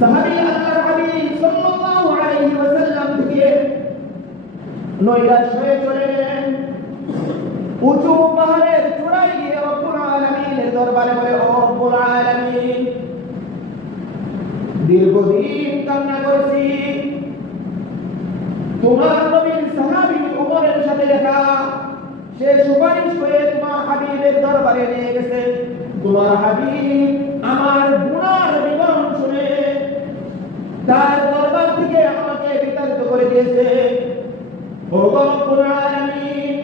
সাহাবী আল্লাহর হাবিব সাল্লাল্লাহু আলাইহি ওয়াসাল্লাম থেকে নৈরাশ হয়ে চলে গেলেন উঁচু পাহাড়ের চূড়ায় গিয়ে রব্বুল আলামিনের দরবারে বলে, ও রব্বুল আলামিন, দীর্ঘদিন কান্না করেছি, তোমার নবীর সাহাবী ওমরের সাথে দেখা, সে সুপারিশ করে তোমার হাবিবের দরবারে নিয়ে গেছে। তোমার হাবিব আমার গুনার বিবরণ শুনে তার দরবার থেকে আমাকে বিতাড়িত করে দিয়েছে। ও রব্বুল আলামিন,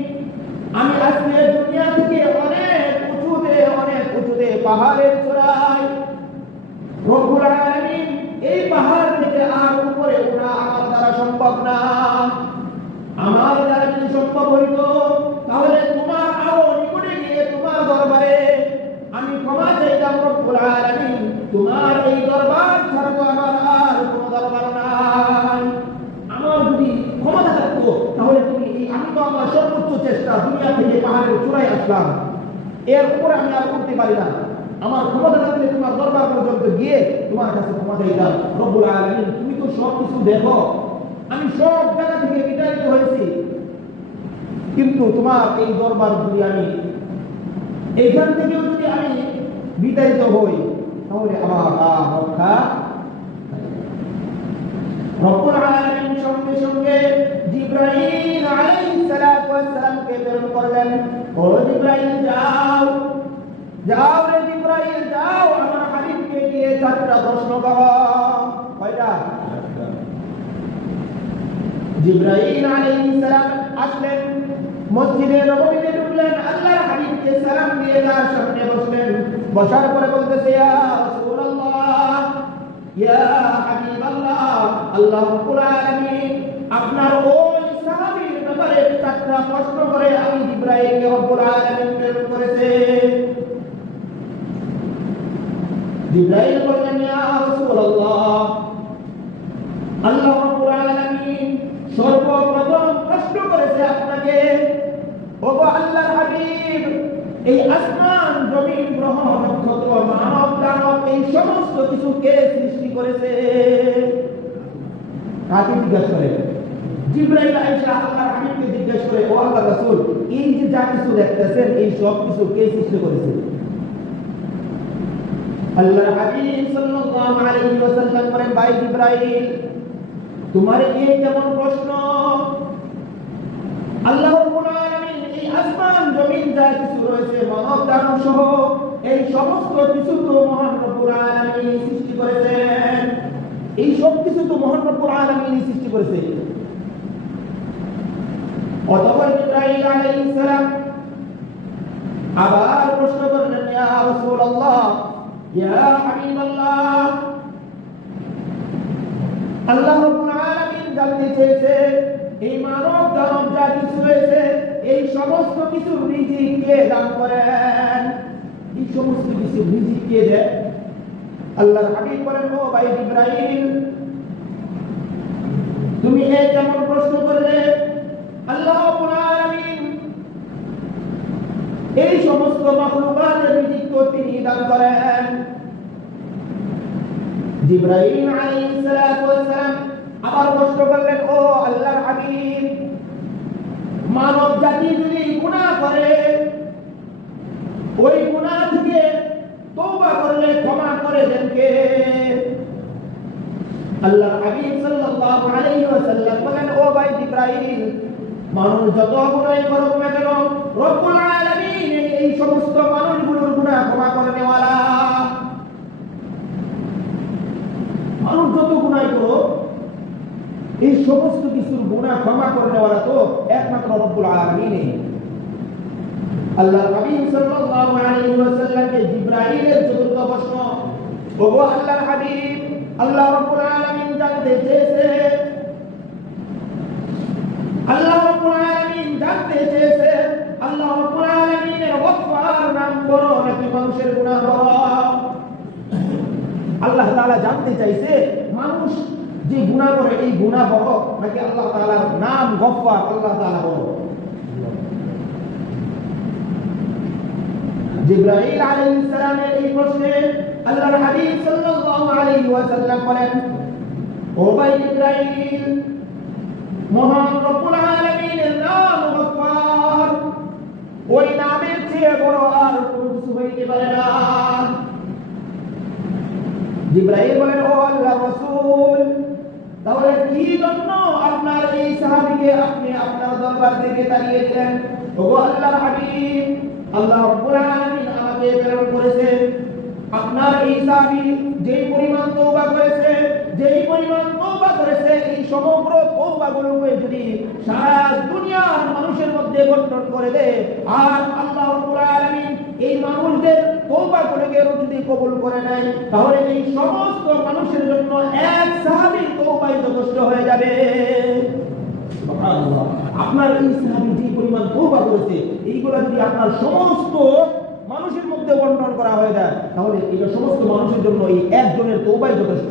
আমি আজকে দুনিয়া থেকে অনেক উঁচুতে পাহাড়ের চূড়ায়, রব্বুল আলামিন, এই পাহাড় থেকে আর উপরে ওঠা আমার দ্বারা সম্ভব না। আমার দ্বারা যদি সম্ভব হইত তাহলে তোমার আরো নিকটে গিয়ে তোমার দরবারে আমি ক্ষমা চাইতাম। রব্বুল আলামিন, তোমার এই দরবার ছাড়া তো আমার আর কোনো দরবার নাই। আমার যদি ক্ষমতা থাকতো তাহলে তুমি আমি তো আমার সর্বোচ্চ চেষ্টা দুনিয়া থেকে পাহাড়ের চূড়ায় আসলাম, এর উপরে আমি আর উঠতে পারি না। আমার ক্ষমতা থাকলে তোমার দরবার পর্যন্ত গিয়ে তোমার কাছে ক্ষমা চাইতাম। রব্বুল আলামিন, তুমি তো সব কিছু দেখো, আমি সব জায়গা থেকে বিতাড়িত হয়েছি, কিন্তু তোমার এই দরবার যদি আমি এইখান থেকেও যদি আমি বিতাড়িত হই তাহলে আমার রক্ষা। রব্বুল আলামিন সঙ্গে সঙ্গে জিবরাইল আলাইহিস সালাতু ওয়াস সালামকে প্রেরণ করলেন। ও জিবরাইল, যাও রে জিবরাইল, যাও আমার হাবিবকে গিয়ে 4টা প্রশ্ন করো। কয়টা? জিবরাইল আলাইহিস সালাম আসলেন, মসজিদে নববীতে ঢুকলেন, আল্লাহর হাবিবকে সালাম দিয়ে তার সামনে বসলেন। বসার পরে বলতেছে, ইয়া রাসূলুল্লাহ, ইয়া হাবিবাল্লাহ, আল্লাহ রাব্বুল আলামিন আপনার ওই সাহাবীর ব্যাপারে 4টা প্রশ্ন করে আমি জিবরাইলকে রব্বুল আলামিন প্রেরণ করেছে। জিবরাইল বললেন, ইয়া রাসূলুল্লাহ, আল্লাহ রাব্বুল আলামিন সর্বপ্রথম প্রশ্ন করেছে আপনাকে, ওগো আল্লাহর হাবিব, এই আসমান, জমিন, গ্রহ, নক্ষত্র, মানব, দানব, এই সমস্ত কিছু কে সৃষ্টি করেছে? কাকে জিজ্ঞাসা করে? জিবরাইল আয়েশা আল্লাহর হাবিবকে জিজ্ঞাসা করে, ও আল্লাহর রাসূল, এই যে যা কিছু দেখতেছেন এই সব কিছু কে সৃষ্টি করেছে? আল্লাহর হাবিব সাল্লাল্লাহু আলাইহি ওয়াসাল্লাম বলেন, ভাই জিবরাইল, তোমার এই যেমন প্রশ্ন, আল্লাহ রাব্বুল আলামিন এই আসমান, জমিন যা কিছু রয়েছে, মানব দানব সহ এই সমস্ত কিছু তো মহান রব্বুল আলামিন সৃষ্টি করেছেন। এই সব কিছু তো মহান রব্বুল আলামিন সৃষ্টি করেছে। অতঃপর জিবরাইল আলাইহিস সালাম আবার প্রশ্ন করলেন, ইয়া রাসূলুল্লাহ, ইয়া হাবিবাল্লাহ, আল্লাহ রাব্বুল আলামিন জানতে চেয়েছে এই মানব দানব যা কিছু রয়েছে এই সমস্ত কিছু রিজিক কে দান করেন? এই সমস্ত কিছু রিজিক কে দেয়? আল্লাহর হাবিব বলেন, ও ভাই জিবরাইল, তুমি এই যেমন প্রশ্ন করলে, আল্লাহ রাব্বুল আলামিন এই সমস্ত মাখলুকাতের রিজিক তো তিনি দান করেন। জিবরাইল আলাইহিস সালাতু ওয়াস সালাম আবার প্রশ্ন করলেন, ও আল্লাহর হাবিব, মানব জাতি যদি গুনাহ করে, ওই গুনাহ থেকে তওবা করলে ক্ষমা করে দেন কে? আল্লাহর হাবিব সাল্লাল্লাহু আলাইহি ওয়াসাল্লাম বলেন, ও ভাই জিবরাইল, মানুষ যত গুনাহ করুক না কেন, রব্বুল আলামিন এই সমস্ত মানুষগুলোর গুনাহ ক্ষমা করে নেওয়ালা। মানুষ যত গুনাহ করুক এই সমস্ত কিছুর গুনাহ ক্ষমা করে নেওয়ালা তো একমাত্র রব্বুল আলামিন। আল্লাহর হাবিব সাল্লাল্লাহু আলাইহি ওয়াসাল্লামকে জিবরাইলের চতুর্থ প্রশ্ন, ওগো আল্লাহর হাবিব, আল্লাহ রাব্বুল আলামিন জানতে চেয়েছে, আল্লাহ রাব্বুল আলামিন জানতে চেয়েছে আল্লাহ রাব্বুল আলামিনের গফফার নাম বড় নাকি মানুষের গুনাহ বড়? আল্লাহ তাআলা জানতে চাইছে মানুষ যে গুনাহ করে এই গুনাহ বড় নাকি আল্লাহ তাআলার নাম গফফার, আল্লাহ তাআলা বড়? জিবরাইল আলাইহিস সালামের এই প্রশ্নে আল্লাহর হাবিব সাল্লাল্লাহু আলাইহি ওয়াসাল্লাম বলেন, ও ভাই ইসরাঈল, মহান রব্বুল আলামিনের নাম গফফার, ওই নামের চেয়ে বড় আর কোনো কিছু হইতে পারে না। জিবরাইল বলেন, ও আল্লাহর রাসূল, তাহলে কি জন্য আপনার এই সাহাবীকে আপনি আপনার দরবার থেকে তাড়িয়ে দিলেন? ও আল্লাহর হাবিব, আল্লাহ রাব্বুল আলামিন আমাকে প্রেরণ করেছে আপনার এই সাহাবী যেই পরিমাণ তওবা করেছে, এই সমগ্র তওবাগুলোকে যদি সারা দুনিয়ার মানুষের মধ্যে বন্টন করে দেয়, আর আল্লাহ রাব্বুল আলামিন এই মানুষদের তওবাগুলোকে যদি কবুল করে নেয়, তাহলে এই সমস্ত মানুষের জন্য এক সাহাবীর তওবাই যথেষ্ট হয়ে যাবে। সুবহানাল্লাহ। আপনার এই সাহাবী যে পরিমাণ তওবা করেছে, এইগুলা যদি আপনার সমস্ত মানুষের মধ্যে বন্টন করা হয়ে যায়, তাহলে এই সমস্ত মানুষের জন্য এই একজনের তওবাই যথেষ্ট।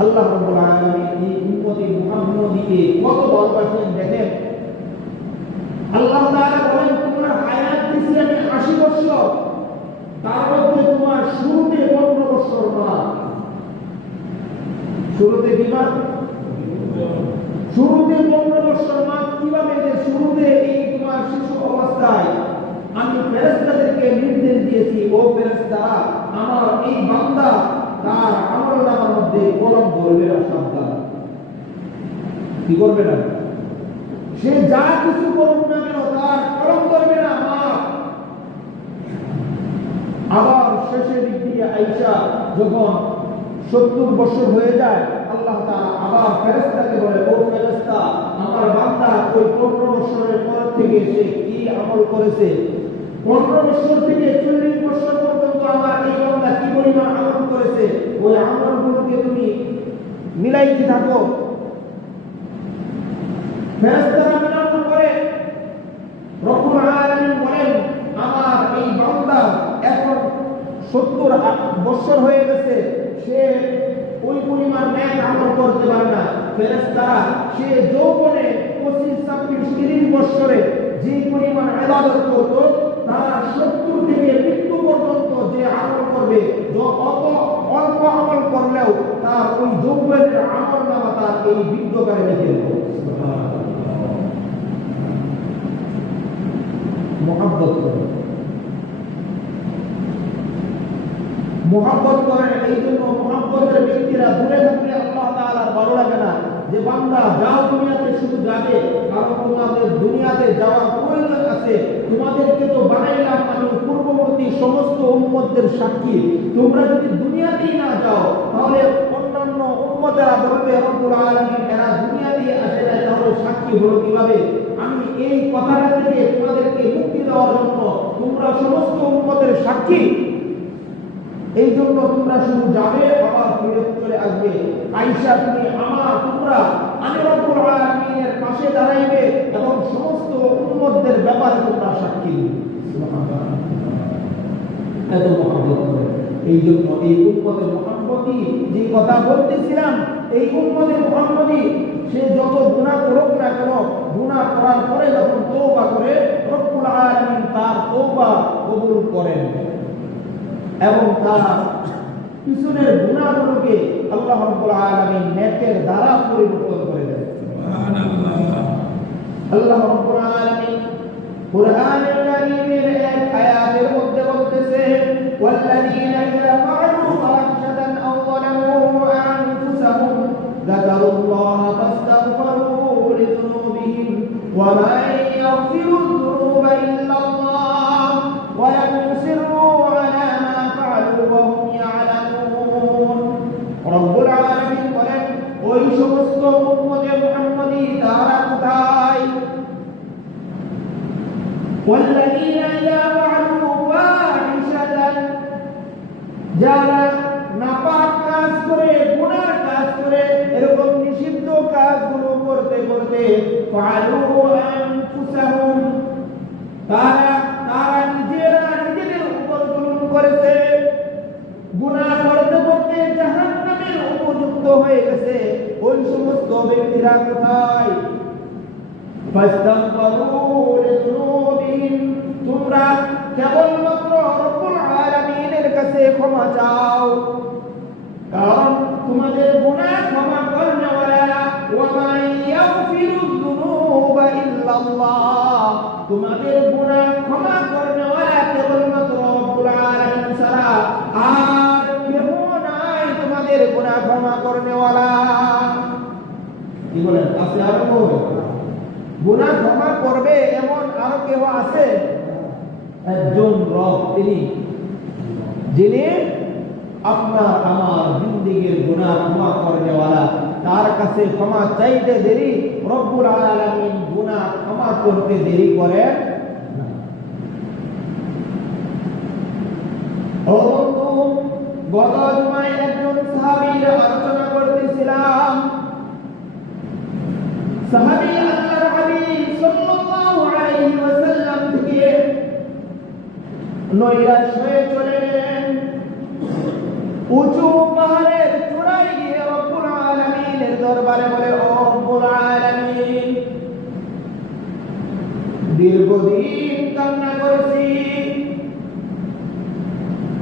আল্লাহ রাব্বুল আলামিন এই উম্মতে মুহাম্মদীকে কত ভালোবাসেন দেখেন। আল্লাহ তাআলা বলেন, তোমার হায়াত দিয়েছি আমি 80 বছর, তার মধ্যে তোমার শুরুতে 15 বছর না। শুরুতে কি মাস? শুরুতে 15 বছর মাস। কিভাবে? যে শুরুতে এই তোমার শিশু অবস্থায় আমি ফেরেশতাদেরকে নির্দেশ দিয়েছি, ও ফেরেশতারা, আমার এই বান্দা তার আমলনামার মধ্যে কলম ধরবে না, সাবধান। কি করবে না? সে যা কিছু করুক না কেন তার কলম ধরবে না, মা। আবার শেষের দিক দিয়ে আয়েশা যখন 70 বছর হয়ে যায়, আল্লাহ তাআলা আবার ফেরেশতাকে বলে, ও ফেরেশতা, আমার বান্দা ওই 15 বছরের পর থেকে সে কি আমল করেছে, 15 বছর থেকে 40 বছর পর্যন্ত আমার এই বান্দা কি পরিমাণ আমল করেছে, ওই আমলগুলোকে তুমি মিলাইতে থাকো। ফেরেশতারা মিলানো করে রব্বুল আলামিন বলেন, আমার এই বান্দা এখন 70 বছর হয়ে গেছে, সে ওই পরিমাণ নেক আমল করতে পারে না। ফেরেশতারা সে যৌবনে 25, 26, 30 বছরে যে পরিমাণ ইবাদত করত, তার 70 থেকে মৃত্যু পর্যন্ত যে আমল করবে, অত অল্প আমল করলেও তার ওই যৌবনের আমল নামা তার এই বৃদ্ধকালে লিখে দেবে। মুহাব্বত করে, মুহাব্বত করেন। এই জন্য মুহাব্বতের ব্যক্তিরা দূরে থাকলে আল্লাহ তাআলার ভালো লাগে না। যে বান্দা যাও দুনিয়াতে, শুধু যাবে, কারণ তোমাদের দুনিয়াতে যাওয়ার প্রয়োজন আছে। তোমাদেরকে তো বানাইলাম আমি পূর্ববর্তী সমস্ত উম্মতদের সাক্ষী। তোমরা যদি দুনিয়াতেই না যাও, তাহলে অন্যান্য উম্মতেরা বলবে, রব্বুল আলামিন এরা দুনিয়াতেই আসে না, তাহলে সাক্ষী হলো কিভাবে? আমি এই কথাটা থেকে তোমাদেরকে মুক্তি দেওয়ার জন্য তোমরা সমস্ত উম্মতের সাক্ষী। এই জন্য তোমরা শুধু যাবে, আবার ফিরে চলে আসবে। আয়েশা, তুমি আমার, তোমরা আমি রব্বুল আলামিনের পাশে দাঁড়াইবে এবং সমস্ত উম্মতদের ব্যাপারে তোমরা সাক্ষী দিবে। সুবহানাল্লাহ। এত মুহাব্বত করে। এই জন্য এই উম্মতে মুহাম্মদী যে কথা বলতেছিলাম, এই উম্মতে মুহাম্মদী সে যত গুনাহ করুক না কেন, গুনাহ করার পরে যখন তওবা করে, রব্বুল আলামিন তার তওবা কবুল করেন এবং তার পিছনের গুনাহগুলোকে আল্লাহ রাব্বুল আলামিন নেকের দ্বারা পরিবর্তন করে দেন। সুবহানাল্লাহ। আল্লাহ রাব্বুল আলামিন কুরআনুল কারীমের এক আয়াতের মধ্যে বলতেছে, ওয়াল্লাযীনা ইযা ফাআলু ফাহিশাতান আও যালামু আনফুসাহুম যাকারুল্লাহ ফাস্তাগফিরু লিযুনুবিহিম ওয়া মান ইয়াগফিরু যুনুবা ইল্লাল্লাহ ওয়া লাম ইউসিররু আলা মা ফাআলু ওয়া হুম ইয়ালামুন। রব্বুল আলামিন বলেন, ওই সমস্ত উম্মতে মুহাম্মদী তারা কোথায়? ওয়াল্লাযীনা ইযা ফাআলু ফাহিশাতান, যারা নাপাক কাজ করে, গুনাহ কাজ করে, এরকম নিষিদ্ধ কাজগুলো করতে করতে, ফাআলু আনফুসাহুম, তারা নিজেদের উপর জুলুম করেছে, গুনাহ করতে করতে জাহান্নামের উপযুক্ত হয়ে গেছে। ওই সমস্ত ব্যক্তিরা কোথায়? ফাস্তাগফিরু লিযুনুবিহিম, তোমরা কেবলমাত্র রব্বুল আলামিনের কাছে ক্ষমা চাও, কারণ তোমাদের গুনাহ ক্ষমা করনেওয়ালা ওয়া মান ইয়াগফিরুয যুনুবা ইল্লাল্লাহ, তোমাদের গুনাহ ক্ষমা করনেওয়ালা কেবলমাত্র রব্বুল আলামিন ছাড়া আর কেউ নাই তোমাদের গুনাহ ক্ষমা করনেওয়ালা। কি বলেন, আছে আর কেউ? গুনাহ ক্ষমা করবে এমন আর কেউ আছে? একজন রব, যিনি আপনার আমার জিন্দেগীর গুনাহ ক্ষমা করনেওয়ালা। তার কাছে ক্ষমা চাইতে দেরি, রব্বুল আলামিন গুনাহ ক্ষমা করতে দেরি করেন না। ও বন্ধু, গত জুমায় একজন সাহাবীর আলোচনা করতেছিলাম। সাহাবী আল্লাহর হাবিব সাল্লাল্লাহু আলাইহি ওয়াসাল্লাম থেকে নৈরাশ হয়ে চলে গেলেন। উঁচু পাহাড়ের চূড়ায় গিয়ে রব্বুল আলামিনের দরবারে বলে, ও রব্বুল আলামিন, দীর্ঘদিন কান্না করেছি,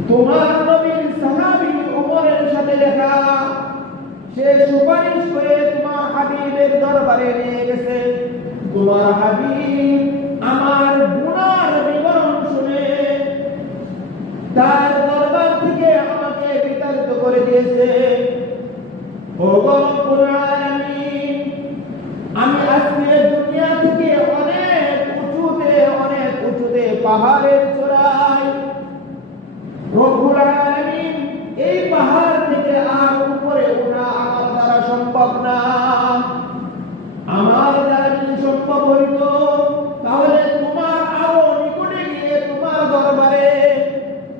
তোমার নবীর সাহাবী ওমরের সাথে দেখা, সে সুপারিশ করে তোমার হাবিবের দরবারে নিয়ে গেছে। তোমার হাবিব আমার গুনার বিবরণ শুনে তার দরবার থেকে আমাকে বিতাড়িত করে দিয়েছে। ও রব্বুল আলামিন, আমি আজকে দুনিয়া থেকে অনেক উঁচুতে পাহাড়ের চূড়ায়, রব্বুল আলামিন এই পাহাড় থেকে আর উপরে ওঠা আমার দ্বারা সম্ভব না। আমার দ্বারা যদি সম্ভব হইত তাহলে তোমার আরো নিকটে গিয়ে তোমার দরবারে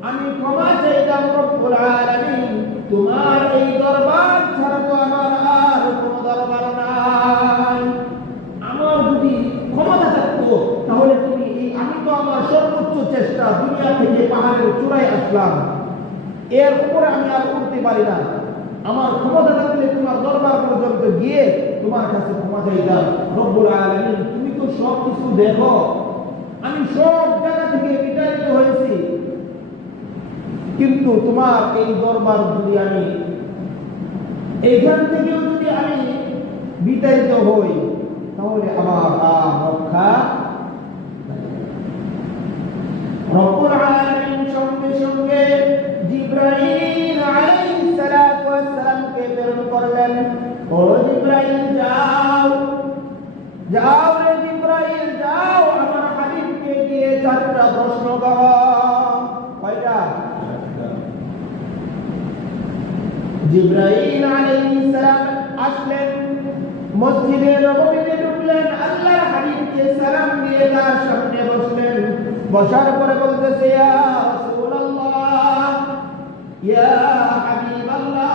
আমি ক্ষমা চাইতাম। রব্বুল আলামিন, তোমার এই দরবার ছাড়া তো আমার আর কোনো দরবার নাই। আমার যদি ক্ষমতা থাকতো তাহলে আমি তো আমার সর্বোচ্চ চেষ্টা দুনিয়া থেকে পাহাড়ের চূড়ায় আসলাম, এর উপরে আমি আর উঠতে পারি না। আমার ক্ষমতা থাকলে তোমার দরবার পর্যন্ত গিয়ে তোমার কাছে ক্ষমা চাইতাম। রব্বুল আলামিন, তুমি তো সব কিছু দেখো, আমি সব জায়গা থেকে বিতাড়িত হয়েছি, কিন্তু তোমার এই দরবার যদি আমি এইখান থেকেও যদি আমি বিতাড়িত হই তাহলে আমার আর রক্ষা। রব্বুল আলামিন সঙ্গে সঙ্গে জিবরাইল আলাইহিস সালাতু ওয়াস সালামকে প্রেরণ করলেন। ও জিবরাইল, যাও রে জিবরাইল, যাও আমার হাবিবকে গিয়ে 4টা প্রশ্ন করো। কয়টা? জিবরাইল আলাইহিস সালাম আসলেন, মসজিদে নববীতে ঢুকলেন, আল্লাহর হাবিবকে সালাম দিয়ে তার সামনে বসলেন। বসার পরে বলতেছে, ইয়া রাসূলুল্লাহ, ইয়া হাবিবাল্লাহ,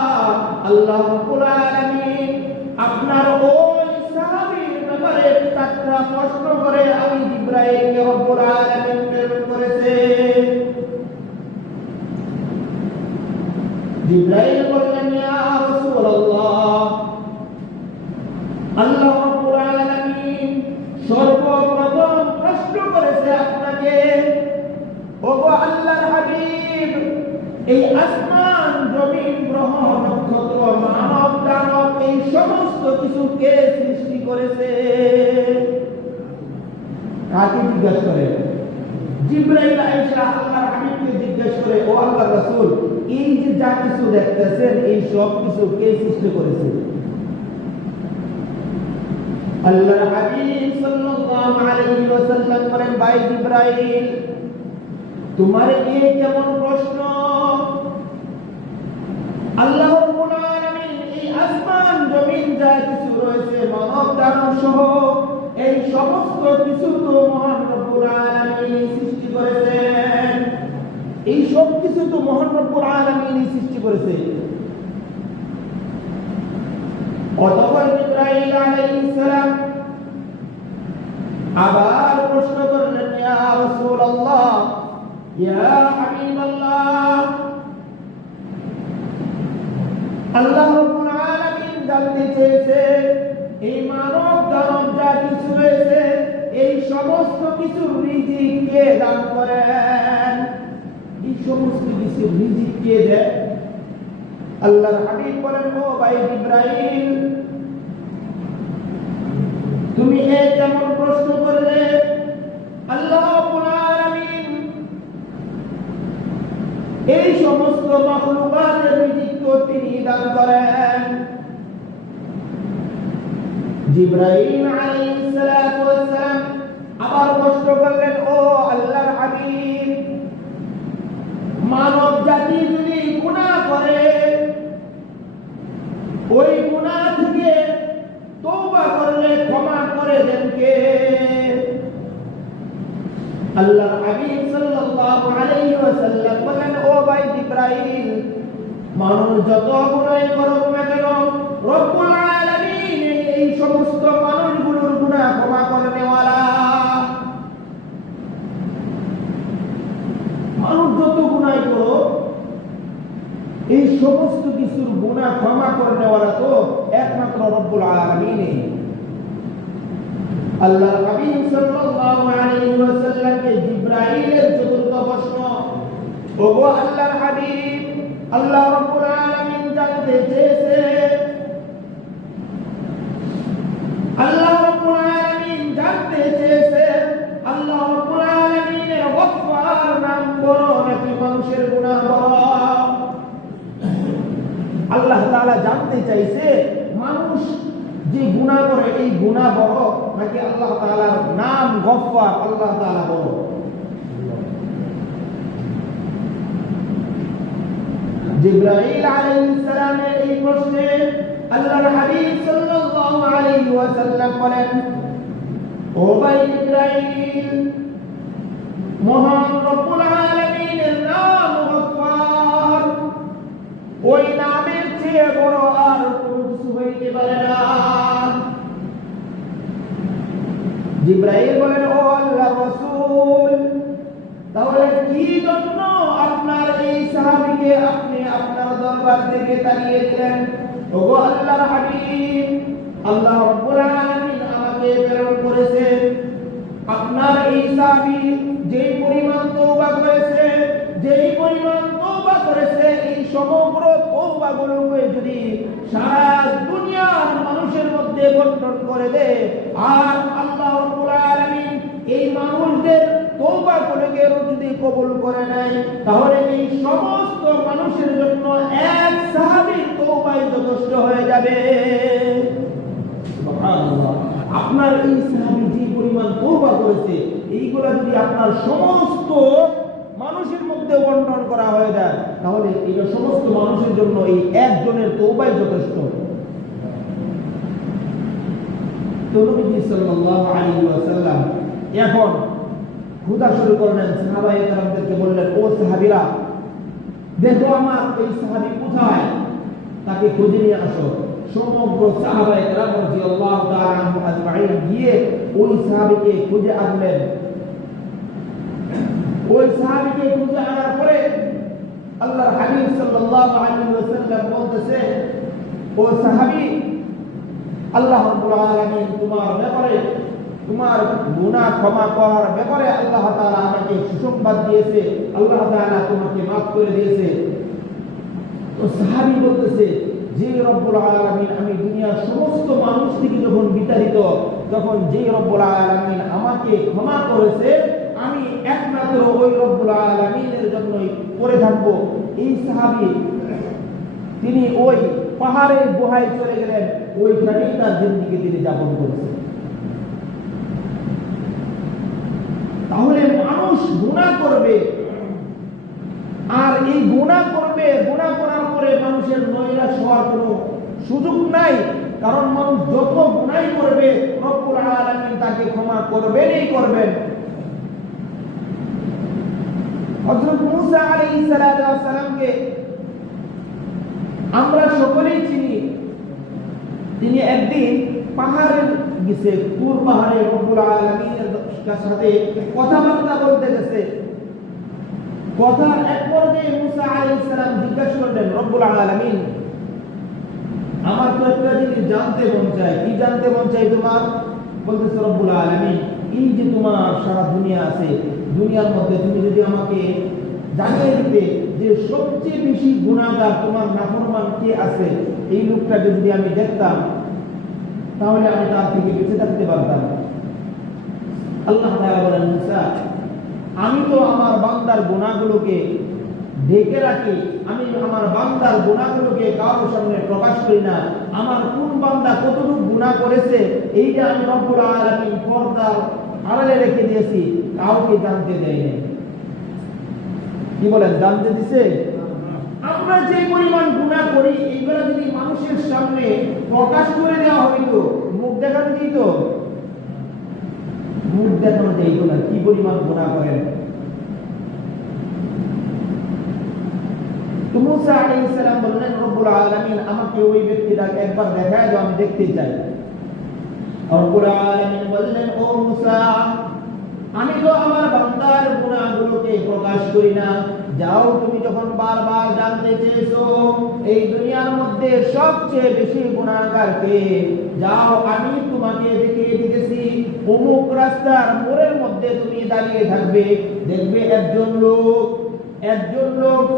আল্লাহ রাব্বুল আলামিন আপনার ওই সাহাবীর ব্যাপারে 4টা প্রশ্ন করে আমি জিবরাইলকে রব্বুল আলামিন প্রেরণ করেছে। জিবরাইল বললেন, ইয়া রাসূলুল্লাহ, আল্লাহ রাব্বুল আলামিন সর্বপ্রথম প্রশ্ন করেছে আপনাকে, ওগো আল্লাহর হাবিব, এই আসমান, জমিন, গ্রহ, নক্ষত্র, মানব, দানব, এই সমস্ত কিছু কে সৃষ্টি করেছে? কাকে জিজ্ঞাসা করে? জিবরাইল আয়েশা আল্লাহর হাবিবকে জিজ্ঞাসা করে, ও আল্লাহর রাসূল, এই যে যা কিছু দেখতেছেন এই সব কিছু কে সৃষ্টি করেছে? আল্লাহর হাবিব সাল্লাল্লাহু আলাইহি ওয়াসাল্লাম বলেন, ভাই জিবরাইল, তোমার এই কেমন প্রশ্ন? আল্লাহ রাব্বুল আলামিন এই আসমান, জমিন যা কিছু রয়েছে, মানব দানব সহ এই সমস্ত কিছু তো মহান রব্বুল আলামিন সৃষ্টি করেছেন। এই সব কিছু তো মহান রব্বুল আলামিন সৃষ্টি করেছে। অতঃপর জিবরাইল আলাইহিস সালাম আবার প্রশ্ন করলেন, ইয়া রাসূলুল্লাহ, ইয়া হাবিবাল্লাহ, আল্লাহ রাব্বুল আলামিন জানতে চেয়েছে এই মানব দানব যা কিছু রয়েছে এই সমস্ত কিছু রিজিক কে দান করেন? এই সমস্ত কিছু রিজিক কে দেয়? আল্লাহর হাবিব বলেন, ও ভাই জিবরাইল, তুমি এই যেমন প্রশ্ন করলে, আল্লাহ রাব্বুল আলামিন এই সমস্ত মাখলুকাতের রিজিক তো তিনি দান করেন। জিবরাইল আলাইহিস সালাতু ওয়াস সালাম আবার প্রশ্ন করলেন, ও আল্লাহর হাবিব, মানব জাতি যদি গুনাহ করে, ওই গুনাহ থেকে তওবা করলে ক্ষমা করে দেন কে? আল্লাহর হাবিব সাল্লাল্লাহু আলাইহি ওয়াসাল্লাম বলেন, ও ভাই জিবরাইল, মানুষ যত গুনাহ করুক না কেন, রব্বুল আলামিন এই সমস্ত মানুষগুলোর গুনাহ ক্ষমা করে নেওয়ালা। মানুষ যত গুনাহ করো, এই সমস্ত কিছুর গুনাহ ক্ষমা করে নেওয়ালা তো একমাত্র রব্বুল আলামিন। আল্লাহর হাবিব সাল্লাল্লাহু আলাইহি ওয়াসাল্লামকে জিবরাইলের চতুর্থ প্রশ্ন, ওগো আল্লাহর হাবিব, আল্লাহ রাব্বুল আলামিন জানতে চেয়েছে, আল্লাহ রাব্বুল আলামিন জানতে চেয়েছে, আল্লাহ রাব্বুল আলামিনের গফফার নাম বড় নাকি মানুষের গুনাহ বড়? আল্লাহ তাআলা জানতে চাইছে মানুষ যে গুনাহ করে এই গুনাহ বড় নাকি আল্লাহ তাআলার নাম গফফার আল্লাহ তাআলা বড়? জিবরাইল আলাইহিস সালামের এই প্রশ্নে আল্লাহর হাবিব সাল্লাল্লাহু আলাইহি ওয়াসাল্লাম বলেন, ও ভাই জিবরাইল, মহান রব্বুল আলামিনের নাম গফফার, ওই নামের চেয়ে বড় আর কোনো কিছু হইতে পারে না। জিবরাইল বলেন, ও আল্লাহর রাসূল, তাহলে কি জন্য আপনার এই সাহাবীকে আপনি আপনার দরবার থেকে তাড়িয়ে দিলেন? ওগো আল্লাহর হাবিব, আল্লাহ রাব্বুল আলামিন আমাকে প্রেরণ করেছেন, আপনার এই সাহাবী যেই পরিমাণ তওবা করেছে, যেই পরিমাণ তওবা করেছে, এই সমগ্র তওবাগুলোকে যদি সারা দুনিয়ার মানুষের মধ্যে বন্টন করে দেয়, আর আল্লাহ রাব্বুল আলামিন এই মানুষদের তওবাগুলোকে যদি কবুল করে নেয়, তাহলে এই সমস্ত মানুষের জন্য এক সাহাবীর তওবাই যথেষ্ট হয়ে যাবে। সুবহানাল্লাহ, আপনার এই সাহাবী যে পরিমাণ তওবা করেছে, এইগুলা যদি আপনার সমস্ত মানুষের মধ্যে বন্টন করা হয়ে যায়, তাহলে এই সমস্ত মানুষের জন্য এই একজনের তওবাই যথেষ্ট। তো নবী সাল্লাল্লাহু আলাইহি ওয়াসাল্লাম এখন খুদা শুরু করলেন, সাহাবায়ে কেরামদেরকে বললেন, ও সাহাবীরা, দেখো আমার এই সাহাবী কোথায়, তাকে খুঁজে নিয়ে আসো। সমগ্র সাহাবায়ে কেরাম রাদিয়াল্লাহু তাআলা আনহুম আজমাইন গিয়ে ওই সাহাবীকে খুঁজে আনলেন। ওই সাহাবীকে খুঁজে আনার পরে আল্লাহর হাবিব সাল্লাল্লাহু আলাইহি ওয়াসাল্লাম বলতেছে, ও সাহাবী, আল্লাহ রাব্বুল আলামিন তোমার ব্যাপারে, তোমার গুনাহ ক্ষমা করার ব্যাপারে আল্লাহ তাআলা আমাকে সুসংবাদ দিয়েছে, আল্লাহ তাআলা তোমাকে maaf করে দিয়েছে। তো সাহাবী বলতেছে, যে রব্বুল আলামিন আমি দুনিয়ার সমস্ত মানুষ থেকে যখন বিতাড়িত, তখন যে রব্বুল আলামিন আমাকে ক্ষমা করেছে, আমি একমাত্র ওই রব্বুল আলামিনের জন্যই করে থাকবো। এই সাহাবী তিনি ওই পাহাড়ের গুহায় চলে গেলেন, ওইখানেই তার জিন্দেগি তিনি যাপন করেছেন। তাহলে মানুষ গুনাহ করবে, আর এই গুনাহ করবে, গুনাহ করার পরে মানুষের নৈরাশ হওয়ার কোনো সুযোগ নাই, কারণ মানুষ যত গুনাহ করবে রব্বুল আলামিন তাকে ক্ষমা করবেনই করবেন। হযরত মুসা আলাইহিস সালামকে আমরা সকলেই চিনি। তিনি একদিন পাহাড়ে গেছে, তুর পাহাড়ে রব্বুল আলামিনের সাথে কথাবার্তা বলতে গেছে। কথার এক পর্যায়ে মুসা আলাইহিস সালাম জিজ্ঞাসা করলেন, রব্বুল আলামিন, আমার তো একটা জিনিস জানতে মন চায়। কি জানতে মন চাই তোমার? বলতেছে, রব্বুল আলামিন, এই যে তোমার সারা দুনিয়া আছে, দুনিয়ার মধ্যে তুমি যদি আমাকে জানিয়ে দিতে যে সবচেয়ে বেশি গুনাহগার তোমার নাফরমান কে আছে, এই লোকটাকে যদি আমি দেখতাম তাহলে আমি তার থেকে বেঁচে থাকতে পারতাম। আল্লাহ তাআলা বলেন, মুসা, আমি তো আমার বান্দার গুনাহগুলোকে ঢেকে রাখি, আমি আমার বান্দার গুনাহগুলোকে কারোর সামনে প্রকাশ করি না। আমার কোন বান্দা কতটুকু গুনাহ করেছে এইটা আমি রব্বুল আলামিন পর্দার আড়ালে রেখে দিয়েছি, কাউকে জানতে দেয়নি। কি বলেন, জানতে দিছে? আমরা যে পরিমাণ গুনাহ করি এইগুলো যদি মানুষের সামনে প্রকাশ করে দেওয়া হইতো, মুখ দেখানো যেত? মুখ দেখানো যেত না। কি পরিমাণ গুনাহ করেন। তো মুসা আলাইহিস সালাম বললেন, রব্বুল আলামিন আমাকে ওই ব্যক্তিটাকে একবার দেখায় দাও, আমি দেখতে চাই। রব্বুল আলামিন বললেন, ও মুসা, আমি তো আমার বান্দার গুনাহগুলোকে প্রকাশ করি না। যাও, তুমি যখন বারবার জানতে চেয়েছো এই দুনিয়ার মধ্যে সবচেয়ে বেশি গুনাহগার কে, যাও আমি তোমাকে দেখিয়ে দিতেছি। অমুক রাস্তার মোড়ের মধ্যে তুমি দাঁড়িয়ে থাকবে, দেখবে একজন লোক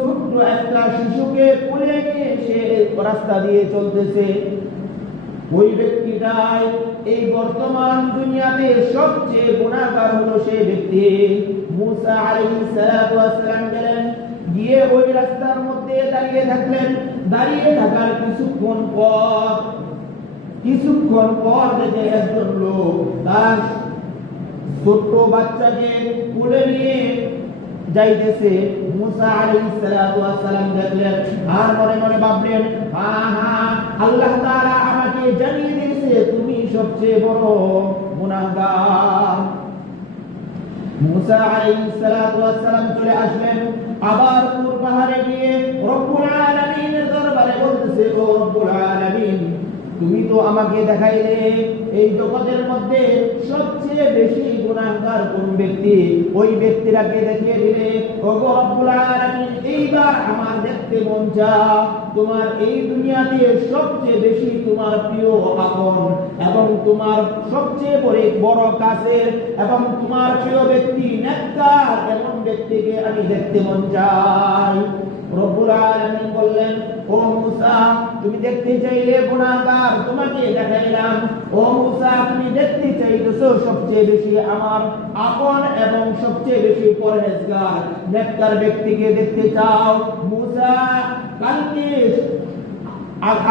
ছোট্ট একটা শিশুকে কোলে নিয়ে সে রাস্তা দিয়ে চলতেছে। ওই ব্যক্তিটাই এই বর্তমান দুনিয়াতে সবচেয়ে গুনাহগার হলো সেই ব্যক্তি। মুসা আলাইহিস সালাতু ওয়াস সালাম গেলেন, গিয়ে ওই রাস্তার মধ্যে দাঁড়িয়ে থাকলেন। দাঁড়িয়ে থাকার কিছুক্ষণ পর দেখে একজন লোক তার ছোট্ট বাচ্চাকে কোলে নিয়ে যাইতেছে। মুসা আলাইহিস সালাতু ওয়াস সালাম দেখলেন আর মনে মনে ভাবলেন, আল্লাহ তাআলা আমাকে জানিয়ে দিয়েছে তুমি সবচেয়ে বড় গুনাহগার। মুসা আলাইহিস সালাতু ওয়াস সালাম চলে আসলেন, আবার তুর পাহাড়ে গিয়ে রব্বুল আলামিনের দরবারে বলতেছে, ও রব্বুল আলামিন, তুমি তো আমাকে দেখাইলে এই জগতের মধ্যে সবচেয়ে বেশি গুনাহগার কোন ব্যক্তি, ওই ব্যক্তিটাকে দেখিয়ে দিলে। ও রব্বুল আলামিন, এইবার আমার দেখতে মন চায় তোমার এই দুনিয়াতে সবচেয়ে বেশি তোমার প্রিয় আপন এবং তোমার সবচেয়ে বড় কাছের এবং তোমার প্রিয় ব্যক্তি নেককার এমন ব্যক্তিকে আমি দেখতে মন চাই। রব্বুল আলামিন বললেন, ও মুসা, তুমি দেখতে চাইলে গুনাহগার, তোমাকে দেখাইলাম। ও মুসা, তুমি দেখতে চাইতেছো সবচেয়ে বেশি আমার আপন এবং সবচেয়ে বেশি পরহেজগার নেককার ব্যক্তিকে দেখতে চাও। মুসা,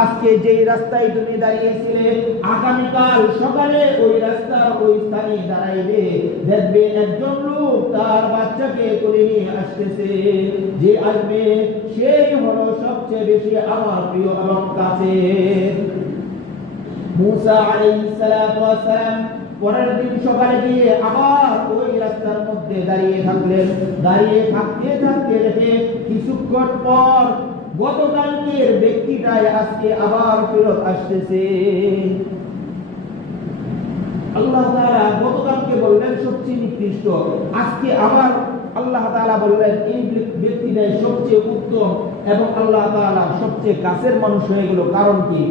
আজকে যেই রাস্তায় তুমি দাঁড়িয়েছিলে, আগামীকাল সকালে ওই রাস্তার ওই স্থানে দাঁড়াইবে, দেখবে একজন লোক তার বাচ্চাকে কোলে নিয়ে আসতেছে। যে আসবে সেই হলো সবচেয়ে বেশি আমার প্রিয় এবং কাছের। মুসা আলাইহিস সালাতু ওয়াস সালাম পরের দিন সকালে গিয়ে আবার ওই রাস্তার মধ্যে দাঁড়িয়ে থাকলেন। দাঁড়িয়ে থাকতে দেখে কিছুক্ষণ পর গতকালকের ব্যক্তিটাই আজকে আবার ফেরত আসতেছে। আল্লাহ তাআলা গতকালকে বললেন সবচেয়ে নিকৃষ্ট, আজকে আবার আল্লাহ তাআলা বললেন এই ব্যক্তিটাই সবচেয়ে উত্তম এবং আল্লাহ তাআলা সবচেয়ে কাছের মানুষ হয়ে গেল। কারণ কি?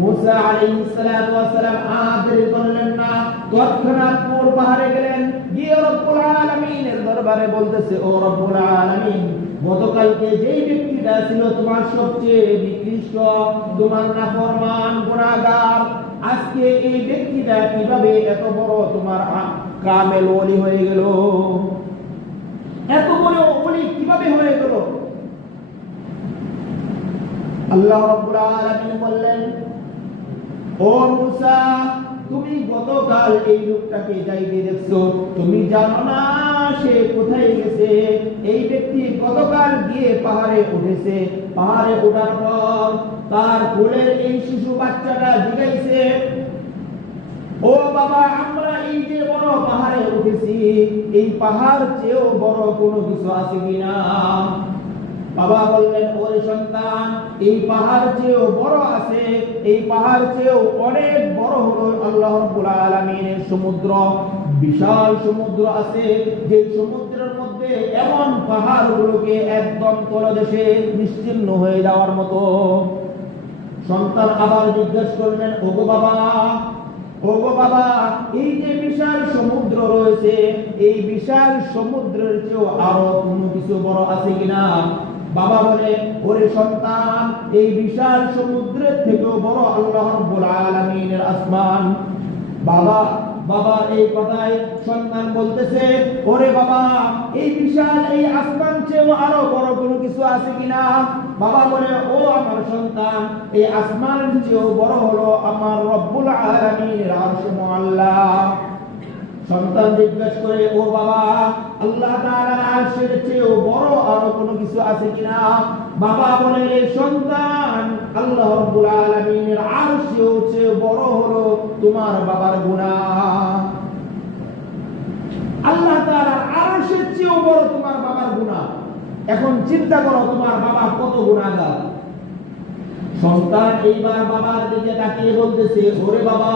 মুসা আলাইহিস সালাতু ওয়াস সালাম আর দেরি করলেন না, তৎক্ষণাৎ তুর পাহাড়ে গেলেন, গিয়ে রব্বুল আলামিনের দরবারে বলতেছে, ও রব্বুল আলামিন, গতকালকে যেই ব্যক্তিটা ছিল তোমার সবচেয়ে নিকৃষ্ট, তোমার নাফরমান গুনাহগার, আজকে এই ব্যক্তিটা কিভাবে এত বড় তোমার কামেল ওলি হয়ে গেল? এত বড় ওলি কিভাবে হয়ে গেল? আল্লাহ রাব্বুল আলামিন বললেন, ও মুসা, তুমি গতকাল এই লোকটাকে যাইতে দেখছো, তুমি জানো না সে কোথায় গেছে? এই ব্যক্তি গতকাল গিয়ে পাহাড়ে উঠেছে। পাহাড়ে ওঠার পর তার কোলের এই শিশু বাচ্চাটা জিজ্ঞাসা, ও বাবা, আমরা এই যে বড় পাহাড়ে উঠেছি, এই পাহাড় চেয়েও বড় কোনো কিছু আছে কিনা? বাবা বললেন, ওরে সন্তান, এই পাহাড় চেয়েও বড় আছে, এই পাহাড় চেয়েও অনেক বড় হলো আল্লাহ রাব্বুল আলামিনের সমুদ্র। বিশাল সমুদ্র আছে, যে সমুদ্রের মধ্যে এমন পাহাড়গুলোকে একদম তলদেশে নিশ্চিহ্ন হয়ে যাওয়ার মতো। সন্তান আবার জিজ্ঞেস করলেন, ওগো বাবা, ও গো বাবা, এই যে বিশাল সমুদ্র রয়েছে, এই বিশাল সমুদ্রের চেয়েও আরো কোনো কিছু বড় আছে কিনা? বাবা বলে, ওরে সন্তান, এই বিশাল সমুদ্রের থেকেও বড় আল্লাহ রাব্বুল আলামিনের আসমান। বাবার এই কথায় সন্তান বলতেছে, ওরে বাবা, এই বিশাল এই আসমান চেয়েও আরো বড় কোনো কিছু আছে কিনা? বাবা বলে, ও আমার সন্তান, এই আসমানের চেয়েও বড় হলো আমার রব্বুল আলামিনের আরশ মুআল্লা। সন্তান জিজ্ঞাসা করে, ও বাবা, আল্লাহ তাআলার আরশের চেয়েও বড় আরো কোনো কিছু আছে কিনা? বাবা বলে, সন্তান, আল্লাহ রাব্বুল আলামিনের আরশের চেয়ে বড় হলো তোমার বাবার গুনাহ। আল্লাহ তাআলার আরশের চেয়েও বড় তোমার বাবার গুনাহ। এখন চিন্তা করো, তোমার বাবা কত গুনাহগার। সন্তান এইবার বাবার দিকে তাকিয়ে বলতেছে, ওরে বাবা,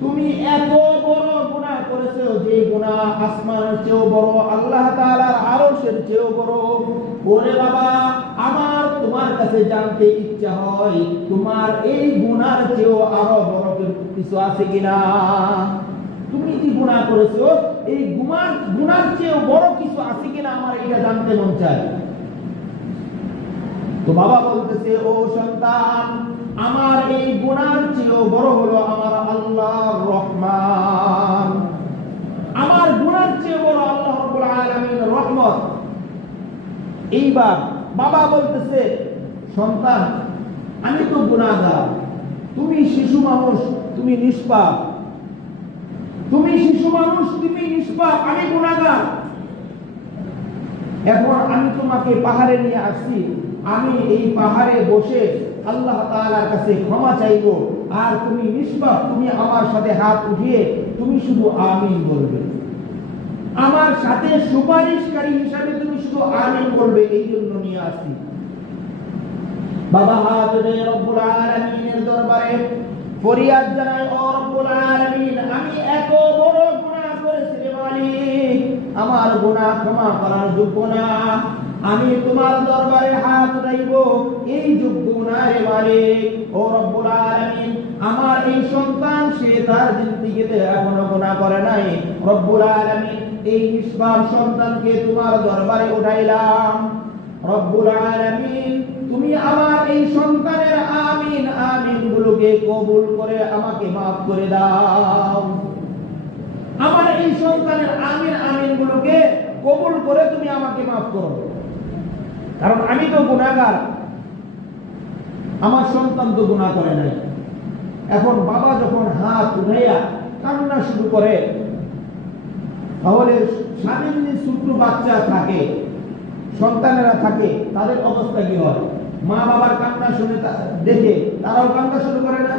তুমি এত বড় গুনাহ করেছো যে গুনাহ আসমানের চেয়েও বড়, আল্লাহ তাআলার আরশের চেয়েও বড়। ওরে বাবা, আমার তোমার কাছে জানতে ইচ্ছা হয়, তোমার এই গুনার চেয়েও আরো বড় কিছু আছে কিনা? তুমি কি গুনাহ করেছো, এই গুনার চেয়েও বড় কিছু আছে কিনা আমার এটা জানতে মন চায়। তো বাবা বলতেছে, ও সন্তান, আমার এই গুনার চেয়েও বড় হলো আমার আল্লাহর রহমান। আমার গুনার চেয়ে বড় আল্লাহ রাব্বুল আলামিনের রহমত। এইবার বাবা বলতেছে, সন্তান, আমি তো গুনাহগার, তুমি শিশু মানুষ, তুমি নিষ্পাপ। তুমি শিশু মানুষ, তুমি নিষ্পাপ, আমি গুনাহগার। এখন আমি তোমাকে পাহাড়ে নিয়ে আসছি, আমি এই পাহাড়ে বসে আল্লাহ তাআলার কাছে ক্ষমা চাইবো, আর তুমি নিষ্পাপ, তুমি আমার সাথে হাত উঠিয়ে তুমি শুধু আমিন বলবে। আমার সাথে সুপারিশকারী হিসাবে তুমি শুধু আমিন বলবে, এই জন্য নিয়ে আসছি। বাবা হাত উঠিয়ে রব্বুল আলামিনের দরবারে ফরিয়াদ জানায়, ও রব্বুল আলামিন, আমি এত বড় গুনাহ করেছি রে মালিক, আমার গুনাহ ক্ষমা করার যোগ্য না। আমি তোমার দরবারে হাত উঠাইব, এই যোগ্য না রে মালিক। ও রব্বুল আলামিন, আমার এই সন্তান, সে তার জিন্দেগিতে এখনো গুনাহ করে নাই। রব্বুল আলামিন, এই নিষ্পাপ সন্তানকে তোমার দরবারে উঠাইলাম। রব্বুল আলামিন, তুমি আমার এই সন্তানের আমিন আমিন গুলোকে কবুল করে আমাকে মাফ করে দাও। আমার এই সন্তানের আমিন আমিন গুলোকে কবুল করে তুমি আমাকে মাফ করো, কারণ আমি তো গুনাহগার, আমার সন্তান তো গুনাহ করে নাই। এখন বাবা যখন হাত উঠাইয়া কান্না শুরু করে, তাহলে স্বামীর যে ছোট্ট বাচ্চা থাকে, সন্তানেরা থাকে, তাদের অবস্থা কি হয়? মা বাবার কান্না শুনে দেখে তারাও কান্না শুরু করে না?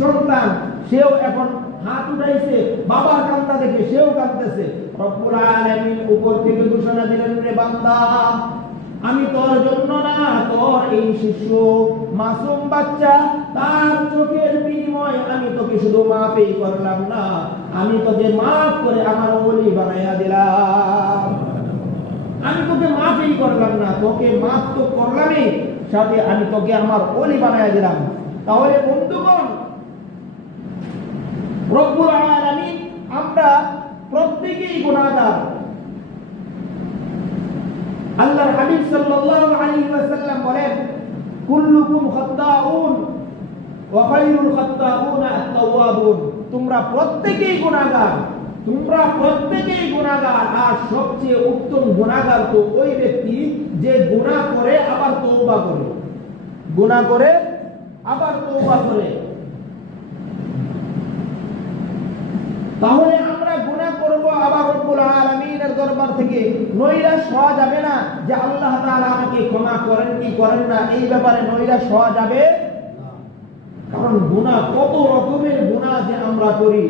সন্তান সেও এখন হাত উঠাইছে, বাবার কান্না দেখে সেও কাঁদতেছে। রব্বুল আলামিন উপর থেকে ঘোষণা দিলেন, রে বান্দা, আমি তোর জন্য না, তোর এই শিশু মাসুম বাচ্চা, তার চোখের বিনিময়ে আমি তোকে শুধু মাফই করলাম না, আমি তোকে মাফ করে আমার ওলি বানাইয়া দিলাম। আমি তোকে মাফই করলাম না, তোকে মাফ তো করলামই, সাথে আমি তোকে আমার ওলি বানাইয়া দিলাম। তাহলে বন্ধুগণ, রব্বুল আলামিন, আমরা প্রত্যেকেই গুনাহগার। আল্লাহর হাবিব সাল্লাল্লাহু আলাইহি ওয়াসাল্লাম বলেন, কুল্লুকুম খাত্তাউন ওয়া খায়রুল খাত্তাউনা আত-তাওয়াবুন। তোমরা প্রত্যেকেই গুনাহগার, তোমরা প্রত্যেকেই গুনাহগার, আর সবচেয়ে উত্তম গুনাহগার তো ওই ব্যক্তি যে গুনাহ করে আবার তওবা করে, গুনাহ করে আবার তওবা করে। তাহলে আমরা গুনাহ করব, আবার রব্বুল আলামিনের দরবার থেকে নৈরাশ হওয়া যাবে না যে আল্লাহ তাআলা আমাকে ক্ষমা করেন কি করেন না, এই ব্যাপারে নৈরাশ হওয়া যাবে না। কারণ গুনাহ, কত রকমের গুনাহ যে আমরা করি,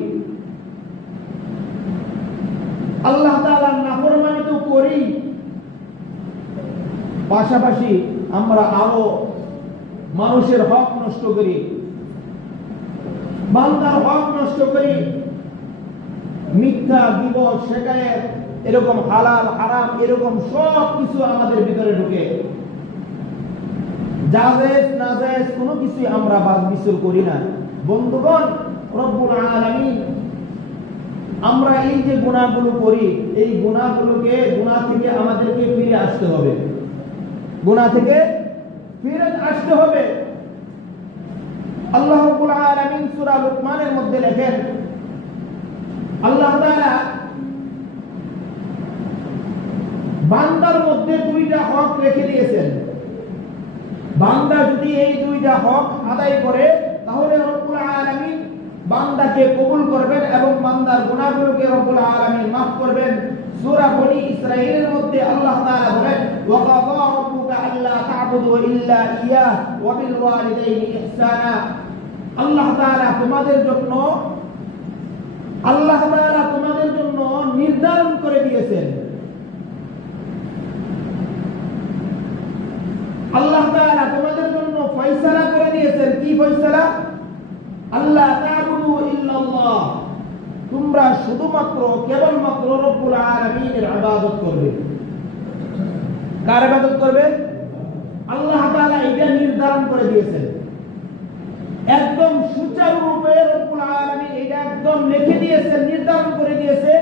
আল্লাহ তাআলার নাফরমানি তো করি, পাশাপাশি আমরা আরো মানুষের হক নষ্ট করি, বান্দার হক নষ্ট করি, মিথ্যা, গীবত, শিকায়েত, এরকম হালাল হারাম, এরকম সব কিছু আমাদের ভিতরে ঢুকে। জায়েজ নাজায়েজ কোনো কিছু আমরা বাদ বিচার করি না। বন্ধুগণ, রব্বুল আলামিন আমরা এই যে গুনাহগুলো করি, এই গুনাহ থেকে আমাদেরকে ফিরে আসতে হবে, গুনাহ থেকে ফিরে আসতে হবে। আল্লাহ রাব্বুল আলামিন সূরা লুকমানের মধ্যে লেখেন, আল্লাহ তাআলা বান্দার মধ্যে দুইটা হক রেখে দিয়েছেন। বান্দা যদি এই দুইটা হক আদায় করে তাহলে রব্বুল আলামিন বান্দাকে কবুল করবেন এবং বান্দার গুনাহগুলোকে রব্বুল আলামিন মাফ করবেন। সূরা বনী ইসরাঈলের মধ্যে আল্লাহ তাআলা বলেন, ওয়া কাযা রাব্বুকা আল্লা তা'বুদু ইল্লা ইয়্যাহ ওয়া বিল ওয়ালিদাইনি ইহসানা। আল্লাহ তাআলা তোমাদের জন্য নির্ধারণ করে দিয়েছেন, আল্লাহ তাআলা তোমাদের জন্য ফয়সালা করে দিয়েছেন। কি ফয়সালা? আল্লাহ তা'বুদু ইল্লাল্লাহ, তোমরা শুধুমাত্র কেবলমাত্র রব্বুল আলামিনের ইবাদত করবে। কার ইবাদত করবে? আল্লাহ তাআলা এটা নির্ধারণ করে দিয়েছেন, একদম সুচারুরূপে রব্বুল আলামিন এটা একদম লিখে দিয়েছেন, নির্ধারণ করে দিয়েছে।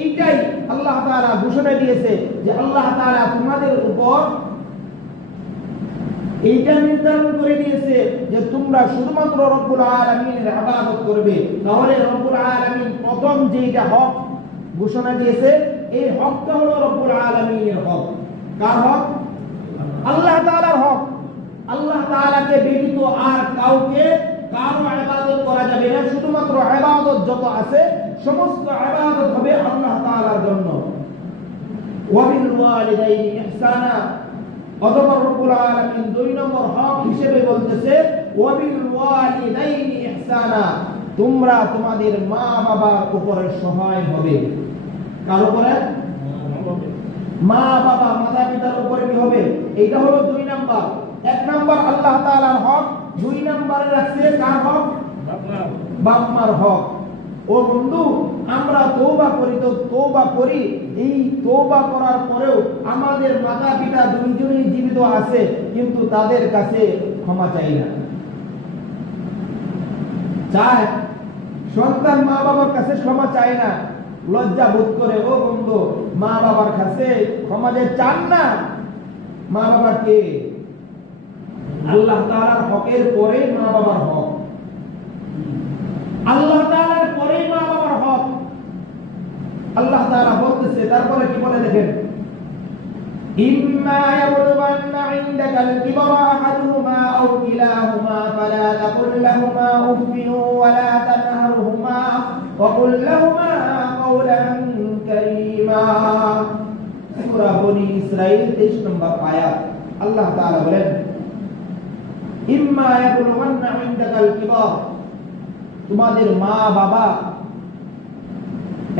এইটাই আল্লাহ তাআলা ঘোষণা দিয়েছে যে আল্লাহ তাআলা তোমাদের উপর এইটা নির্ধারণ করে দিয়েছে যে তোমরা শুধুমাত্র রব্বুল আলামিনের ইবাদত করবে। তাহলে রব্বুল আলামিন প্রথম যেটা হক ঘোষণা দিয়েছে, এই হকটা হলো রব্বুল আলামিনের হক। কার হক? আল্লাহ তাআলার হক। আল্লাহ তাআলাকে ব্যতীত আর কাউকে কারো ইবাদত করা যাবে না। শুধুমাত্র ইবাদত যত আছে সমস্ত ইবাদত হবে আল্লাহ তাআলার জন্য। ওয়া বিল ওয়ালিদাইনি ইহসানা, অতঃপর রব্বুল আলামিন দুই নম্বর হক হিসেবে বলতেছে, ওয়া বিল ওয়ালিদাইনি ইহসানা, তোমরা তোমাদের মা বাবার উপরে সহায় হবে। কার উপরে? মা বাবা, মাতা পিতার উপরে কি হবে? এটা হলো দুই নাম্বার। এক নাম্বার আল্লাহ তাআলার হক, দুই নম্বরে রাখছে কার হক? বাপ মার হক। ও বন্ধু, আমরা তওবা করি তো তওবা করি, এই তওবা করার পরেও আমাদের মাতা পিতা দুইজনই জীবিত আছে, কিন্তু তাদের কাছে ক্ষমা চাই না। চায় সন্তান মা বাবার কাছে ক্ষমা চায় না, লজ্জা বোধ করে। ও বন্ধু, মা বাবার কাছে ক্ষমা যে চান না, মা বাবা কে? আল্লাহ তাআলার হকের পরে মা বাবার হক, আল্লাহ তাআলার পরে মা বাবার হক। আল্লাহ তাআলা বলতেছে, তারপরে কি বলে দেখেন, ইম্মা ইয়াবলুগান্না ইনদাকাল কিবরা আহাদুহুমা আও কিলাহুমা ফালা তাকুল লাহুমা উফফিন ওয়া লা তানহারহুমা ওয়া কুল লাহুমা কাওলান কারীমা। সূরা বনী ইসরাঈল 23 নম্বর আয়াত। আল্লাহ তাআলা বলেন, ইম্মা ইয়াবলুগান্না ইনদাকাল কিবরা, তোমাদের মা বাবা,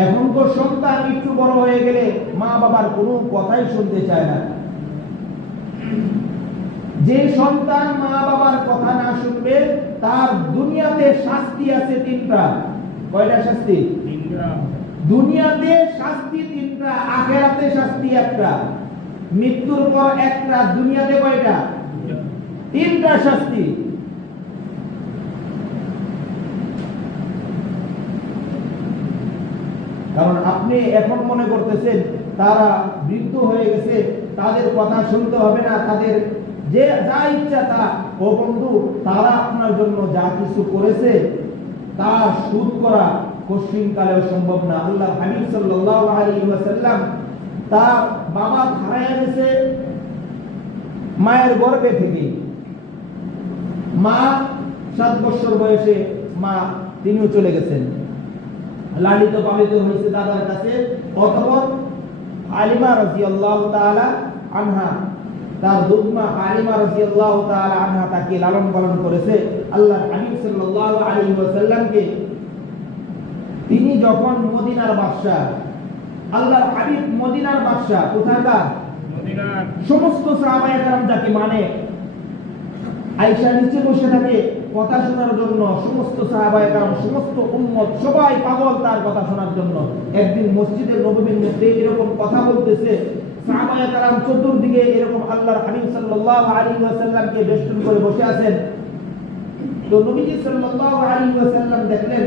এখন তো সন্তান একটু বড় হয়ে গেলে মা বাবার কোনো কথাই শুনতে চায় না। যে সন্তান মা বাবার কথা না শুনবে তার দুনিয়াতে শাস্তি আছে তিনটা। কয়টা শাস্তি? দুনিয়াতে শাস্তি তিনটা, আখিরাতে শাস্তি একটা, মৃত্যুর পর একটা। দুনিয়াতে কয়টা? তিনটা শাস্তি। কারণ আপনি এখন মনে করতেছেন তারা বৃদ্ধ হয়ে গেছে, তাদের কথা শুনতে হবে না, তাদের যে যা ইচ্ছা তা। ও বন্ধু, তারা আপনার জন্য যা কিছু করেছে তা শোধ করা কঠিনকালেও সম্ভব না। আল্লাহ হাবিব সাল্লাল্লাহু আলাইহি ওয়াসাল্লাম, তার বাবা হারায় গেছে মায়ের গর্ভে থেকে। মা 7 বছর বয়সে মা তিনিও চলে গেছেন, লালিত পালিত হয়েছে দাদার কাছে। অতঃপর হালিমা রাদিয়াল্লাহু তাআলা আনহা, তার দুধমা হালিমা রাদিয়াল্লাহু তাআলা আনহা তাকে লালন পালন করেছে। আল্লাহ হাবিব সাল্লাল্লাহু আলাইহি ওয়াসাল্লামকে তিনি যখন মদিনার বাদশা, আল্লাহর হাবিব মদিনার বাদশা, কোথাকার? মদিনার। সমস্ত সাহাবায়ে কেরাম যাকে মানে, আয়েশা নিচে বসে থাকে কথা শোনার জন্য, সমস্ত সাহাবায়ে কেরাম, সমস্ত উম্মত সবাই পাগল তার কথা শোনার জন্য। একদিন মসজিদের নববীর মধ্যে এরকম কথা বলতেছে, সাহাবায়ে কেরাম চতুর্দিকে এরকম আল্লাহর হাবিব সাল্লাল্লাহু আলাইহি ওয়াসাল্লামকে বেষ্টন করে বসে আছেন। তো নবীজি সাল্লাল্লাহু আলাইহি ওয়াসাল্লাম দেখলেন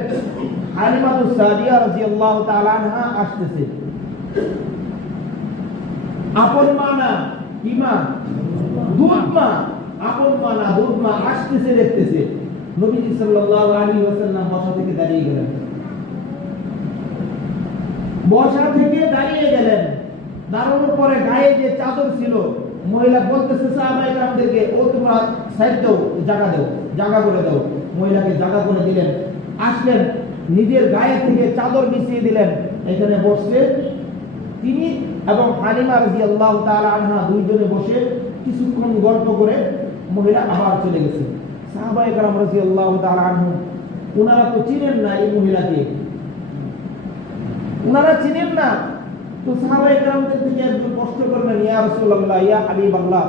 হালিমাতুস সাদিয়া রাদিয়াল্লাহু তাআলা আনহা আসতেছে। আপন মা না কি মা? দুধ মা। আপন মা না দুধ মা আসতেছে দেখতেছে। নবীজি সাল্লাল্লাহু আলাইহি ওয়াসাল্লাম বসা থেকে দাঁড়িয়ে গেলেন। বসা থেকে দাঁড়িয়ে গেলেন, দাঁড়ানোর পরে গায়ে যে চাদর ছিল, মহিলা বলতেছে সাহাবায়ে কেরামদেরকে, ও তোমরা সাইড দাও, জায়গা দাও, জায়গা করে দাও। মহিলাকে জায়গা করে দিলেন। আসলেন, নিজের গায়ে থেকে চাদর বিছিয়ে দিলেন, এখানে বসে তিনি এবং হালিমা রাদিয়াল্লাহু তাআলা আনহা দুইজনে বসে কিছুক্ষণ গল্প করে মহিলা আবার চলে গেছে। সাহাবায়ে কেরাম রাদিয়াল্লাহু তাআলা আনহুম ওনারা তো চিনেন না এই মহিলাকে, ওনারা চিনেন না। তো সাহাবায়ে কেরামদের থেকে একজন প্রশ্ন করলেন, ইয়া রাসূলুল্লাহ, ইয়া হাবিবাল্লাহ,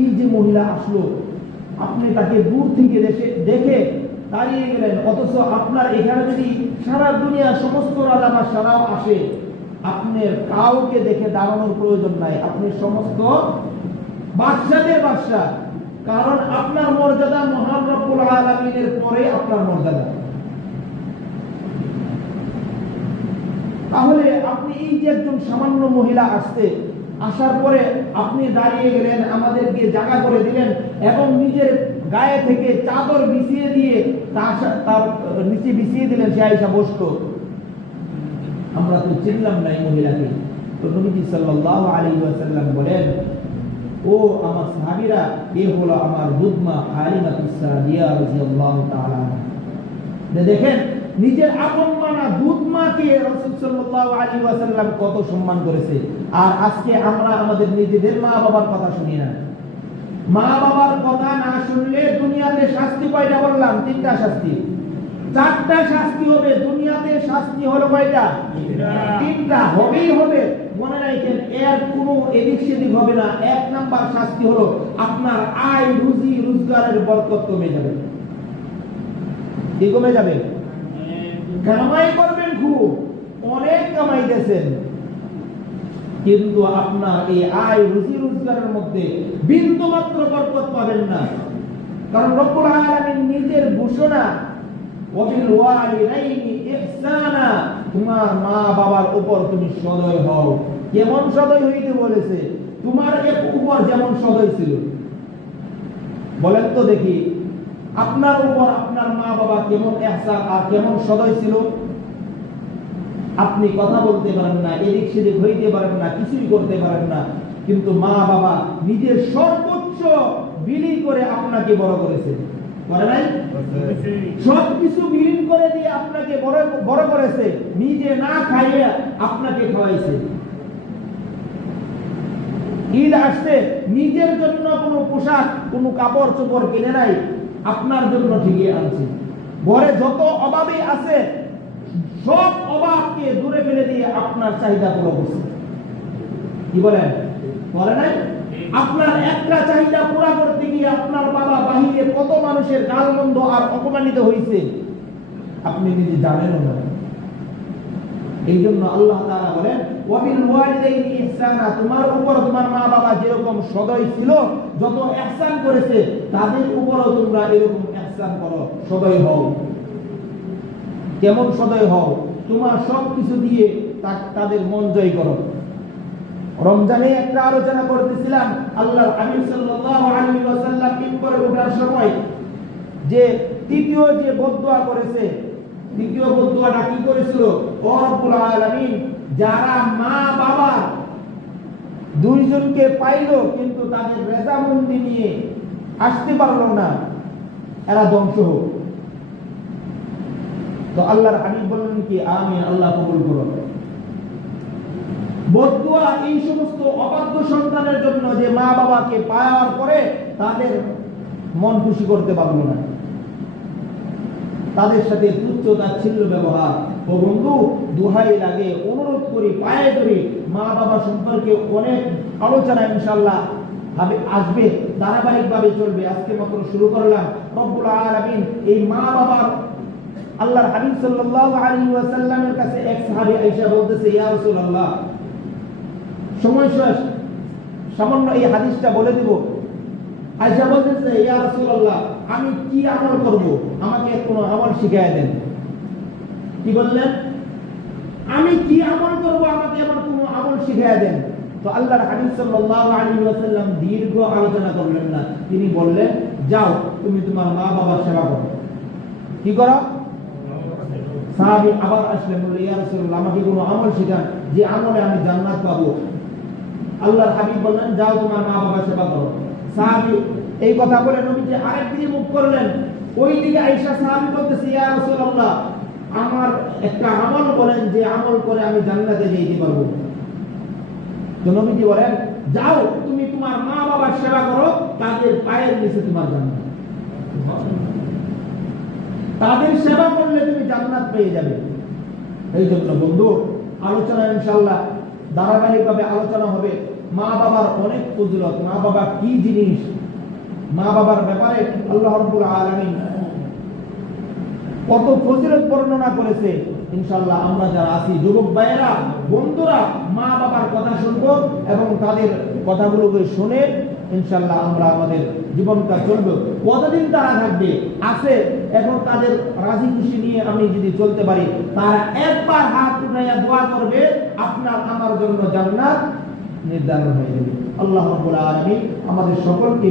এই যে মহিলা আসলো, আপনি তাকে দূর থেকে দেখে দাঁড়িয়ে গেলেন, অথচ আপনার এখানে যদি সারা দুনিয়া সমস্ত রাজা বাদশাহরাও আসে, আপনার কাউকে দেখে দাঁড়ানোর প্রয়োজন নাই, আপনি সমস্ত বাদশাদের বাদশা, কারণ আপনার মর্যাদা মহান রব্বুল আলামিনের পরে আপনার মর্যাদা। তাহলে আপনি এই যে একজন সামান্য মহিলা আসছে, আসার পরে আপনি দাঁড়িয়ে গেলেন, আমাদেরকে জায়গা করে দিলেন এবং নিজের গায়ে থেকে চাদর বিছিয়ে দিয়ে তার নিচে বিছিয়ে দিলেন, সে আয়েশা বসতো। আমরা তো চিনলাম না এই মহিলাকে। তো নবীজি সাল্লাল্লাহু আলাইহি ওয়াসাল্লাম বলেন, ও আমার সাহাবীরা, এ হলো আমার দুধমা হালিমাতুস সাদিয়া রাদিয়াল্লাহু তাআলা। দেখেন নিজের আপন মা না দুধমাকে রাসূল সাল্লাল্লাহু আলাইহি ওয়াসাল্লাম কত সম্মান করেছে। আর আজকে আমরা আমাদের নিজেদের মা বাবার কথা শুনি না। মা বাবার কথা না শুনলে দুনিয়াতে শাস্তি কয়টা বললাম? 3টা শাস্তি। 4টা শাস্তি হবে দুনিয়াতে, শাস্তি হলো কয়টা? 3টা হবেই হবে। মনে রাখেন, এর কোনো এদিক সেদিক হবে না। 1 নাম্বার শাস্তি হলো আপনার আয় রুজি রোজগারের বরকত কমে যাবে। কি কমে যাবে? কামাই করবেন, খুব অনেক কামাইতেছেন, কিন্তু আপনার এই আয় রুজি রোজগারের মধ্যে বিন্দু মাত্র বরকত পাবেন না। কারণ রব্বুল আলামিন নিজের ঘোষণা, ওয়াবিল ওয়ালিদাইনি ইহসানা, তোমার মা বাবার উপর তুমি সদয় হও। কেমন সদয় হইতে বলেছে? তোমার এক উপর যেমন সদয় ছিল। বলেন তো দেখি, আপনার উপর আপনার মা বাবা কেমন ইহসান আর কেমন সদয় ছিল? আপনি কথা বলতে পারেন না, এদিক সেদিক হইতে পারেন না, কিছুই করতে পারেন না, কিন্তু মা বাবা নিজের সর্বোচ্চ বিলীন করে আপনাকে বড় করেছে, করে নাই? সবকিছু বিলীন করে দিয়ে আপনাকে বড় করেছে, নিজে না খাইয়ে আপনাকে খাওয়াইছে। ঈদ আসছে, নিজের জন্য কোনো পোশাক, কোনো কাপড় চোপড় কিনে নাই, আপনার জন্য ঠিকই আনছে। ঘরে যত অভাবী আছে, সব অভাবকে দূরে ফেলে দিয়ে আপনার চাহিদা পুরো করছে। কি বলেন? করে নাই? আপনার একটা চাহিদা পুরা করতে গিয়ে আপনার বাবা বাহিরে কত মানুষের গালমন্দ আর অপমানিত হয়েছে আপনি নিজে জানেন না। এই জন্য আল্লাহ তাআলা বলেন, ওয়াবিল ওয়ালিদাইনি ইহসানা, তোমার উপর তোমার মা বাবা যেরকম সদয় ছিল, যত ইহসান করেছে, তাদের উপরও তোমরা এরকম ইহসান করো, সদয় হও। কেমন সদয় হও? তোমার সবকিছু দিয়ে তাদের মন জয় করো। রমজানে একটা আলোচনা করতেছিলাম, আল্লাহর হাবিব সাল্লাল্লাহু আলাইহি ওয়াসাল্লাম মিম্বরে ওঠার সময় যে তৃতীয় যে বদদুয়া করেছে, তৃতীয় বদদুয়াটা কি করেছিল? ও রব্বুল আলামিন, যারা মা বাবা দুইজনকে পাইলো কিন্তু তাদের রেজামন্দি নিয়ে আসতে পারলো না, এরা ধ্বংস হোক। তো আল্লাহর হাবিব বললেন কি, আমিন, আল্লাহ কবুল করো। বদদুয়া এই সমস্ত অবাধ্য সন্তানের জন্য যে মা বাবাকে পাওয়ার পরে তাদের মন খুশি করতে পারলো না, তাদের সাথে তুচ্ছ তাচ্ছিল্য ব্যবহার। ও বন্ধু, দোহাই লাগে, অনুরোধ করি, পায়ে ধরি, মা বাবা সম্পর্কে অনেক আলোচনা ইনশাআল্লাহ আসবে, ধারাবাহিকভাবে চলবে। আজকে মাত্র শুরু করলাম। রব্বুল আলামিন এই মা বাবার, আল্লাহর হাবিব সাল্লাল্লাহু আলাইহি ওয়াসাল্লামের কাছে এক সাহাবী আয়েশা বলতেছে, ইয়া রাসূলুল্লাহ, সময় শেষ, সামান্য এই হাদিসটা বলে দিব। আয়েশা বলতেছে, ইয়া রাসূলুল্লাহ, আমি কি আমল করব, আমাকে কোনো আমল শিখিয়ে দেন। কি বললেন? আমি কি আমল করব, আমাকে এমন কোনো আমল শিখিয়ে দেন। তো আল্লাহর হাবিব সাল্লাল্লাহু আলাইহি ওয়াসাল্লাম দীর্ঘ আলোচনা করলেন না, তিনি বললেন, যাও তুমি তোমার মা বাবার সেবা করো। কি করো? সাহাবী আবার আসলেন, বললেন, ইয়া রাসূলুল্লাহ, আমাকে কোনো আমল শিখান যে আমলে আমি জান্নাত পাবো। আল্লাহর হাবিব বললেন, যাও তোমার মা বাবার সেবা করো। সাহাবী এই কথা বলে নবীজি আরেকদিকে মুখ করলেন, ওইদিকে আয়েশা সাহাবী বলতেছে, ইয়া রাসূলুল্লাহ, আমার একটা আমল বলেন যে আমল করে আমি জান্নাতে যেতে পারবো। তো নবীজি বলেন, যাও তুমি তোমার মা বাবার সেবা করো, তাদের পায়ের নিচে তোমার জান্নাত। তাদের সেবা করলে তুমি জান্নাত পেয়ে যাবে। এই জন্য বন্ধু, আলোচনা ইনশাআল্লাহ ধারাবাহিকভাবে আলোচনা হবে মা বাবার অনেক ফজিলত, মা বাবা কি জিনিস, মা বাবার ব্যাপারে আল্লাহ রাব্বুল আলামিন কত ফজিলত বর্ণনা করেছে। ইনশাআল্লাহ আমরা যারা আছি, যুবক ভাইয়েরা, বন্ধুরা, মা বাবার কথা শুনবো এবং তাদের কথাগুলোকে শুনে ইনশাআল্লাহ আমরা আমাদের জীবনটা চলবে। কতদিন তারা থাকবে আছে, এখন তাদের রাজি খুশি নিয়ে আমি যদি চলতে পারি, তারা একবার হাত উঠাইয়া দোয়া করবে, আপনার আমার জন্য জান্নাত নির্ধারণ হয়ে যাবে। আল্লাহ রাব্বুল আলামিন আমাদের সকলকে